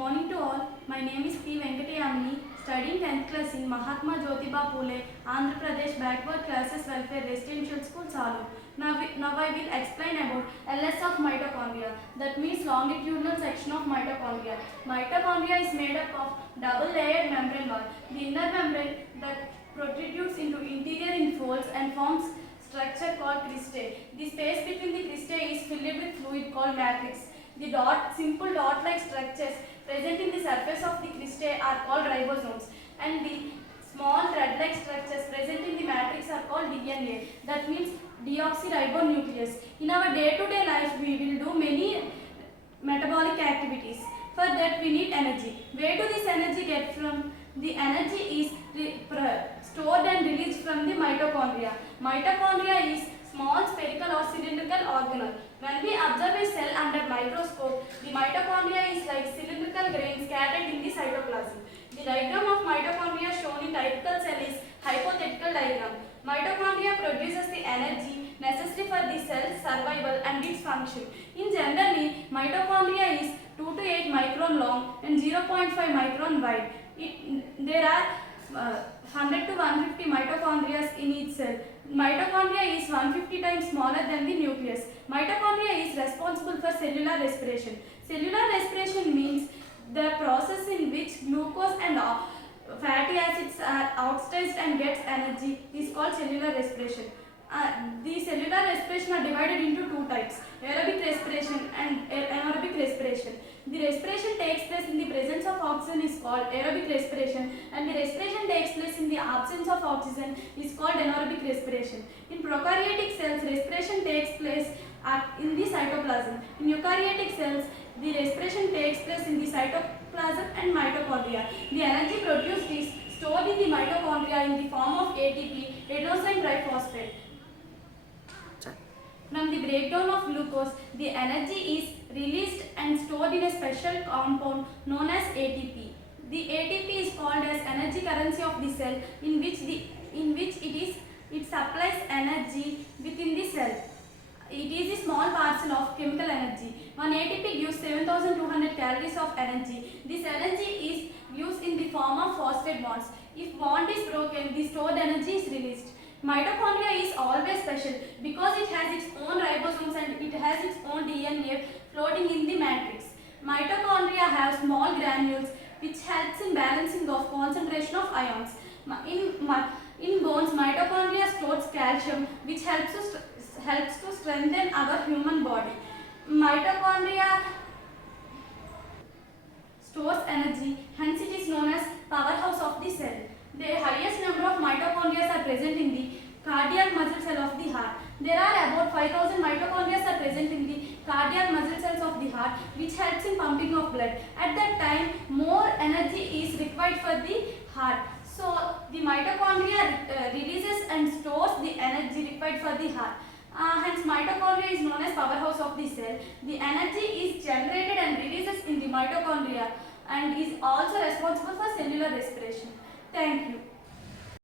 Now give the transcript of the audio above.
morning to all. My name is P. Venkatayamini, studying 10th class in Mahatma Jyotiba Phule, Andhra Pradesh Backward Classes Welfare Residential School, Salur. Now I will explain about LS of mitochondria. That means longitudinal section of mitochondria. Mitochondria is made up of double-layered membrane wall. The inner membrane that protrudes into interior in folds and forms structure called cristae. The space between the cristae is filled with fluid called matrix. The simple dot-like structures present in the surface of the cristae are called ribosomes, and the small thread-like structures present in the matrix are called DNA. That means deoxyribonuclease. In our day-to-day life, we will do many metabolic activities. For that, we need energy. Where do this energy get from? The energy is stored and released from the mitochondria. Mitochondria is small spherical or cylindrical organelle. When we observe a cell under microscope, the mitochondria is like cylindrical grains scattered in the cytoplasm. The diagram of mitochondria shown in typical cell is hypothetical diagram. Mitochondria produces the energy necessary for the cell's survival and its function. In generally, mitochondria is 2 to 8 micron long and 0.5 micron wide. There are 100 to 150 mitochondria in each cell. Mitochondria is 150 times smaller than the nucleus. Mitochondria is responsible for cellular respiration. Cellular respiration means the process in which glucose and fatty acids are oxidized and gets energy is called cellular respiration. The cellular respiration are divided into two types, aerobic respiration and anaerobic respiration. The respiration takes place in the presence of oxygen is called aerobic respiration, and the respiration takes place in the absence of oxygen is called anaerobic respiration. In prokaryotic cells, respiration takes place in the cytoplasm. In eukaryotic cells, the respiration takes place in the cytoplasm and mitochondria. The energy produced is stored in the mitochondria in the form of ATP, adenosine triphosphate. From the breakdown of glucose, the energy is released and stored in a special compound known as ATP. The ATP is called as energy currency of the cell, in which it supplies energy within the cell. It is a small parcel of chemical energy. One ATP gives 7,200 calories of energy. This energy is used in the form of phosphate bonds. If bond is broken, the stored energy is released. Mitochondria is always special because it has its own ribosomes and it has its own DNA floating in the matrix. Mitochondria have small granules which helps in balancing of concentration of ions. In bones, mitochondria stores calcium which helps to strengthen our human body. Mitochondria stores energy, hence it is known as powerhouse of the cell. The highest number of mitochondria are present in the cardiac muscle cell of the heart. There are about 5,000 mitochondria are present in the cardiac muscle cells of the heart, which helps in pumping of blood. At that time, more energy is required for the heart. So, the mitochondria releases and stores the energy required for the heart. Hence, mitochondria is known as powerhouse of the cell. The energy is generated and releases in the mitochondria and is also responsible for cellular respiration. Thank you.